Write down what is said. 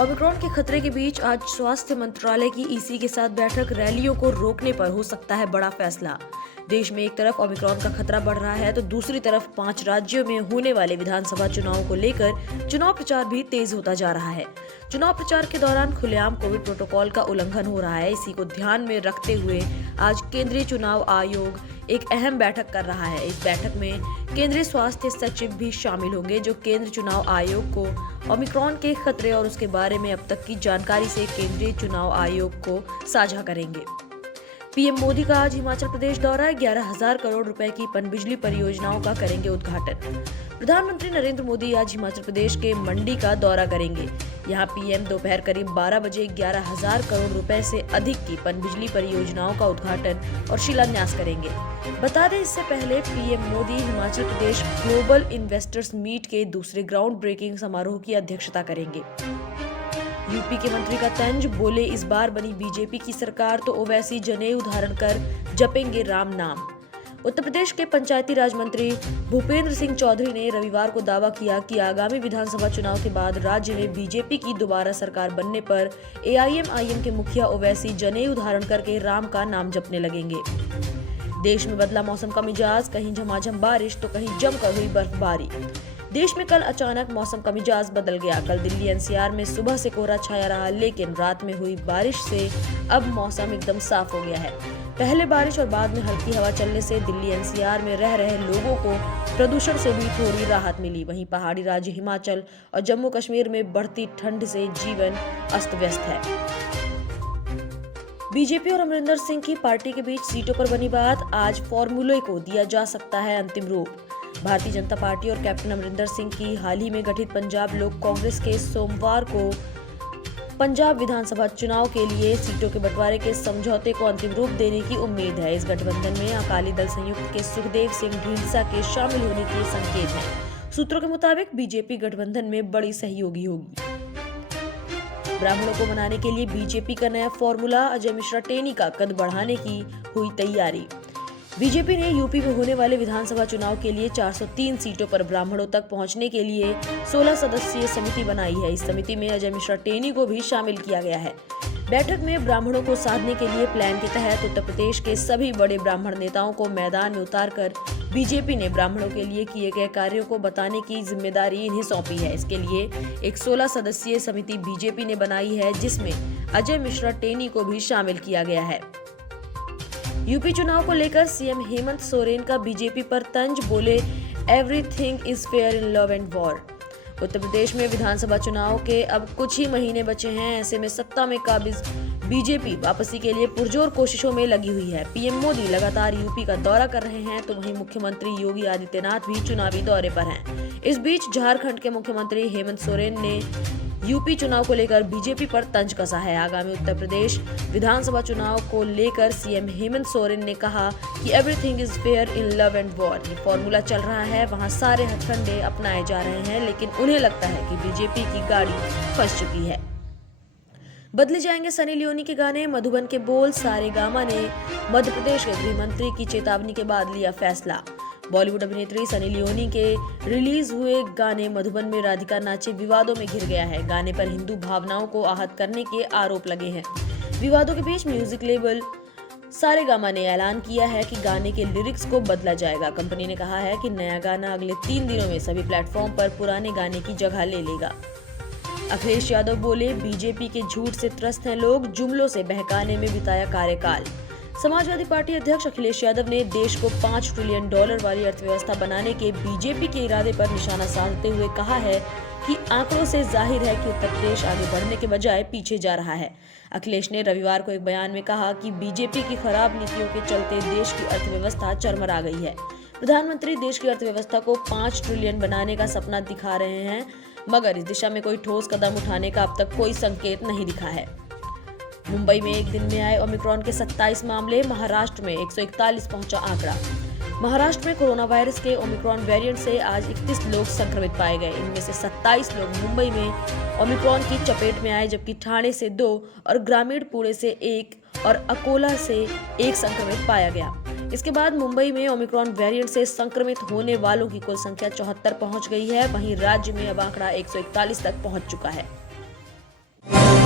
Omicron के खतरे के बीच आज स्वास्थ्य मंत्रालय की ईसी के साथ बैठक। रैलियों को रोकने पर हो सकता है बड़ा फैसला। देश में एक तरफ ओमिक्रॉन का खतरा बढ़ रहा है तो दूसरी तरफ 5 राज्यों में होने वाले विधानसभा चुनावों को लेकर चुनाव प्रचार भी तेज होता जा रहा है। चुनाव प्रचार के दौरान खुलेआम कोविड प्रोटोकॉल का उल्लंघन हो रहा है। इसी को ध्यान में रखते हुए आज केंद्रीय चुनाव आयोग एक अहम बैठक कर रहा है। इस बैठक में केंद्रीय स्वास्थ्य सचिव भी शामिल होंगे, जो केंद्रीय चुनाव आयोग को ओमिक्रॉन के खतरे और उसके बारे में अब तक की जानकारी से केंद्रीय चुनाव आयोग को साझा करेंगे। पीएम मोदी का आज हिमाचल प्रदेश दौरा है। 11,000 करोड़ रुपए की पनबिजली परियोजनाओं का करेंगे उद्घाटन। प्रधानमंत्री नरेंद्र मोदी आज हिमाचल प्रदेश के मंडी का दौरा करेंगे। यहां पीएम दोपहर करीब 12 बजे 11,000 करोड़ रुपए से अधिक की पनबिजली परियोजनाओं का उद्घाटन और शिलान्यास करेंगे। बता दें, इससे पहले PM Modi Himachal Pradesh global investors meet के दूसरे ग्राउंड ब्रेकिंग समारोह की अध्यक्षता करेंगे। यूपी के मंत्री का तंज, बोले इस बार बनी बीजेपी की सरकार तो ओवैसी जनेऊ धारण कर जपेंगे राम नाम। उत्तर प्रदेश के पंचायती राज मंत्री भूपेंद्र सिंह चौधरी ने रविवार को दावा किया कि आगामी विधानसभा चुनाव के बाद राज्य में बीजेपी की दोबारा सरकार बनने पर एआईएमआईएम के मुखिया ओवैसी जनेऊ धारण करके राम का नाम जपने लगेंगे। देश में बदला मौसम का मिजाज, कहीं झमाझम बारिश तो कहीं जमकर हुई बर्फबारी। देश में कल अचानक मौसम का मिजाज बदल गया। कल दिल्ली एनसीआर में सुबह से कोहरा छाया रहा, लेकिन रात में हुई बारिश से अब मौसम एकदम साफ हो गया है। पहले बारिश और बाद में हल्की हवा चलने से दिल्ली एनसीआर में रह रहे लोगों को प्रदूषण से भी थोड़ी राहत मिली। वहीं पहाड़ी राज्य हिमाचल और जम्मू कश्मीर में बढ़ती ठंड से जीवन अस्त व्यस्त है। बीजेपी और अमरिंदर सिंह की पार्टी के बीच सीटों पर बनी बात, आज फॉर्मूले को दिया जा सकता है अंतिम रूप। भारतीय जनता पार्टी और कैप्टन अमरिंदर सिंह की हाल ही में गठित पंजाब लोक कांग्रेस के सोमवार को पंजाब विधानसभा चुनाव के लिए सीटों के बंटवारे के समझौते को अंतिम रूप देने की उम्मीद है। इस गठबंधन में अकाली दल संयुक्त के सुखदेव सिंह ढींढसा के शामिल होने के संकेत हैं। सूत्रों के मुताबिक बीजेपी गठबंधन में बड़ी सहयोगी होगी। ब्राह्मणों को मनाने के लिए बीजेपी का नया फॉर्मूला, अजय मिश्रा टेनी का कद बढ़ाने की हुई तैयारी। बीजेपी ने यूपी में होने वाले विधानसभा चुनाव के लिए 403 सीटों पर ब्राह्मणों तक पहुंचने के लिए 16 सदस्यीय समिति बनाई है। इस समिति में अजय मिश्रा टेनी को भी शामिल किया गया है। बैठक में ब्राह्मणों को साधने के लिए प्लान के तहत उत्तर प्रदेश के सभी बड़े ब्राह्मण नेताओं को मैदान में उतारकर बीजेपी ने ब्राह्मणों के लिए किए गए कार्यों को बताने की जिम्मेदारी इन्हें सौंपी है। इसके लिए एक 16 सदस्यीय समिति बीजेपी ने बनाई है, जिसमें अजय मिश्रा टेनी को भी शामिल किया गया है। यूपी चुनाव को लेकर सीएम हेमंत सोरेन का बीजेपी पर तंज, बोले everything is fair in love and war. Uttar Pradesh में विधानसभा चुनाव के अब कुछ ही महीने बचे हैं। ऐसे में सत्ता में काबिज बीजेपी वापसी के लिए पुरजोर कोशिशों में लगी हुई है। पीएम मोदी लगातार यूपी का दौरा कर रहे हैं, तो वहीं मुख्यमंत्री योगी आदित्यनाथ भी चुनावी दौरे पर हैं। इस बीच झारखंड के मुख्यमंत्री हेमंत सोरेन ने यूपी चुनाव को लेकर बीजेपी पर तंज कसा है। आगामी उत्तर प्रदेश विधानसभा चुनाव को लेकर सीएम हेमंत सोरेन ने कहा कि everything is fair in love and war. ये फॉर्मूला चल रहा है, वहां सारे हथकंडे अपनाए जा रहे हैं, लेकिन उन्हें लगता है कि बीजेपी की गाड़ी फंस चुकी है। बदले जाएंगे सनी लियोनी के गाने, मधुबन के बोल। सारेगामा ने मध्य प्रदेश के गृह मंत्री की चेतावनी के बाद लिया फैसला। बॉलीवुड अभिनेत्री सनी लियोनी के रिलीज हुए गाने मधुबन में राधिका नाचे विवादों में घिर गया है। गाने पर हिंदू भावनाओं को आहत करने के आरोप लगे हैं। विवादों के बीच म्यूजिक लेबल सारेगामा ने ऐलान किया है कि गाने के लिरिक्स को बदला जाएगा। कंपनी ने कहा है कि नया गाना अगले 3 दिनों में सभी प्लेटफॉर्म पर पुराने गाने की जगह ले लेगा। अखिलेश यादव बोले बीजेपी के झूठ से त्रस्त हैं लोग, जुमलों से बहकाने में बिताया कार्यकाल। समाजवादी पार्टी अध्यक्ष अखिलेश यादव ने देश को $5 ट्रिलियन वाली अर्थव्यवस्था बनाने के बीजेपी के इरादे पर निशाना साधते हुए कहा है कि आंकड़ों से जाहिर है कि उत्तर प्रदेश आगे बढ़ने के बजाय पीछे जा रहा है। अखिलेश ने रविवार को एक बयान में कहा कि बीजेपी की खराब नीतियों के चलते देश की अर्थव्यवस्था चरमरा गई है। प्रधानमंत्री देश की अर्थव्यवस्था को 5 ट्रिलियन बनाने का सपना दिखा रहे हैं, मगर इस दिशा में कोई ठोस कदम उठाने का अब तक कोई संकेत नहीं दिखा है। मुंबई में एक दिन में आए ओमिक्रॉन के 27 मामले, महाराष्ट्र में 141 पहुंचा आंकड़ा। महाराष्ट्र में कोरोना वायरस के ओमिक्रॉन वेरिएंट से आज 31 लोग संक्रमित पाए गए। इनमें से 27 लोग मुंबई में ओमिक्रॉन की चपेट में आए, जबकि ठाणे से 2 और ग्रामीण पुणे से 1 और अकोला से 1 संक्रमित पाया गया। इसके बाद मुंबई में ओमिक्रॉन वेरिएंट से संक्रमित होने वालों की कुल संख्या 74 पहुंच गई है। वहीं राज्य में अब आंकड़ा 141 तक पहुंच चुका है। है।